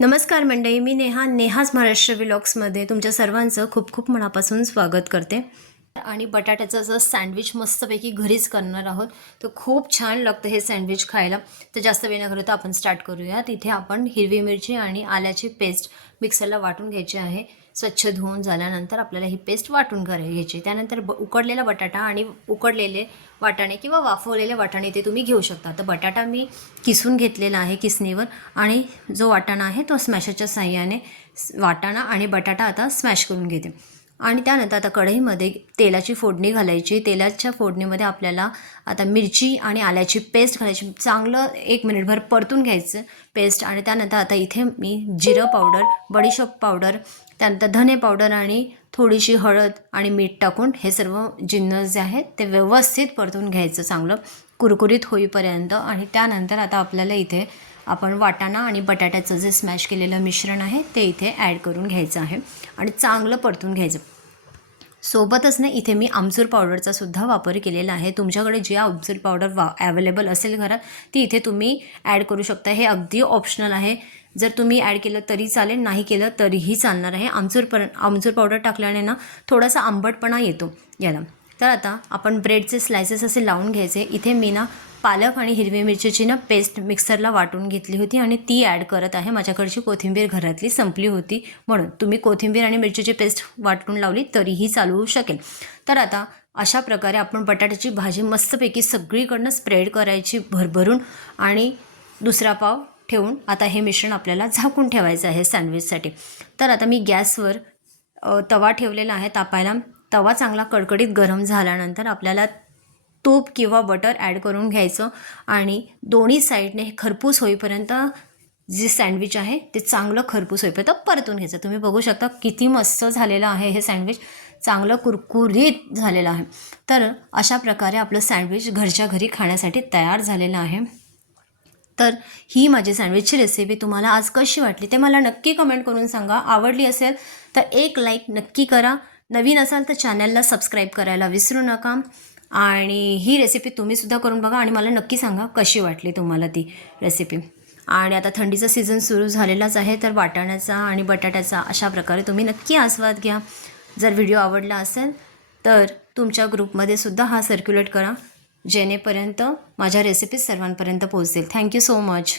नमस्कार मंडळी, मी नेहाज महाराष्ट्र व्लॉग्समध्ये तुमच्या सर्वांचं खूप खूप मनापासून स्वागत करते। आणि बटाट्याचं जर सँडविच मस्तपैकी घरीच करणार आहोत, तर खूप छान लागतं हे सँडविच खायला। तर जास्त वेळ न करता आपण स्टार्ट करूया। तिथे आपण हिरवी मिरची आणि आल्याची पेस्ट मिक्सरला वाटून घ्यायची आहे। स्वच्छ धुवून झाल्यानंतर आपल्याला ही पेस्ट वाटून घ्यायची। त्यानंतर उकडलेला बटाटा आणि उकडलेले वाटाणे किंवा वाफवलेले वाटाणे ते तुम्ही घेऊ शकता। तर बटाटा मी किसून घेतलेला आहे किसणीवर, आणि जो वाटाणा आहे तो स्मॅशरच्या साहाय्याने वाटाणा आणि बटाटा आता स्मॅश करून घेते। आणि त्यानंतर आता कढईमध्ये तेलाची फोडणी घालायची। तेलाच्या फोडणीमध्ये आपल्याला आता मिरची आणि आल्याची पेस्ट घालायची। चांगलं 1 मिनिटभर परतून घ्यायचं पेस्ट। आणि त्यानंतर आता इथे मी जिरं पावडर, बडीशेप पावडर, त्यानंतर धने पावडर आणि थोडीशी हळद आणि मीठ टाकून हे सर्व जिन्नस जे आहेत ते व्यवस्थित परतून घ्यायचं चांगलं कुरकुरीत होईपर्यंत। आणि त्यानंतर आता आपल्याला इथे आपण वाटाणा आणि बटाट्याचं जे स्मॅश केलेलं मिश्रण आहे ते इथे ॲड करून घ्यायचं आहे आणि चांगलं परतून घ्यायचं। सोबतच ना इथे मी आमचूर पावडरचा सुद्धा वापर केलेला आहे। तुमच्याकडे जी आमचूर पावडर अवेलेबल असेल घरात ती इथे तुम्ही ॲड करू शकता। हे अगदी ऑप्शनल आहे, जर तुम्ही ॲड केलं तरी चालेल, नाही केलं तरीही चालणार आहे। आमचूर पावडर टाकल्याने ना थोडासा आंबटपणा येतो याला। तर आता आपण ब्रेडचे स्लायसेस असे लावून घ्यायचे। इथे मी ना पालक आणि हिरवी मिरचीची ना पेस्ट मिक्सरला वाटून घेतली होती आणि ती ॲड करत आहे। माझ्याकडची कोथिंबीर घरातली संपली होती म्हणून। तुम्ही कोथिंबीर आणि मिरचीची पेस्ट वाटून लावली तरीही चालू शकेल। तर आता अशा प्रकारे आपण बटाट्याची भाजी मस्तपैकी सगळीकडनं स्प्रेड करायची भरभरून, आणि दुसरा पाव ठेवून आता हे मिश्रण आपल्याला झाकून ठेवायचं आहे सँडविचसाठी। तर आता मी गॅसवर तवा ठेवलेला आहे तापायला। तवा चांगला कडकडीत गरम झाल्यानंतर आपल्याला तूप किंवा बटर ॲड करून घ्यायचं आणि दोन्ही साईडने हे खरपूस होईपर्यंत जे सँडविच आहे ते चांगलं खरपूस होईपर्यंत परतून घ्यायचं। तुम्ही बघू शकता किती मस्त झालेलं आहे हे सँडविच, चांगलं कुरकुरीत झालेलं आहे। तर अशा प्रकारे आपलं सँडविच घरच्या घरी खाण्यासाठी तयार झालेलं आहे। तर ही माझी सँडविचची रेसिपी तुम्हाला आज कशी वाटली ते मला नक्की कमेंट करून सांगा। आवडली असेल तर एक लाईक नक्की करा। नवीन असाल तर चॅनलला सबस्क्राईब करायला विसरू नका। आणि ही रेसिपी तुम्हीसुद्धा करून बघा आणि मला नक्की सांगा कशी वाटली तुम्हाला ती रेसिपी। आणि आता थंडीचा सीझन सुरू झालेलाच आहे, तर वाटाण्याचा आणि बटाट्याचा अशा प्रकारे तुम्ही नक्की आस्वाद घ्या। जर व्हिडिओ आवडला असेल तर तुमच्या ग्रुपमध्ये सुद्धा हा सर्क्युलेट करा, जेणेपर्यंत माझ्या रेसिपीज सर्वांपर्यंत पोहोचतील। Thank you so much.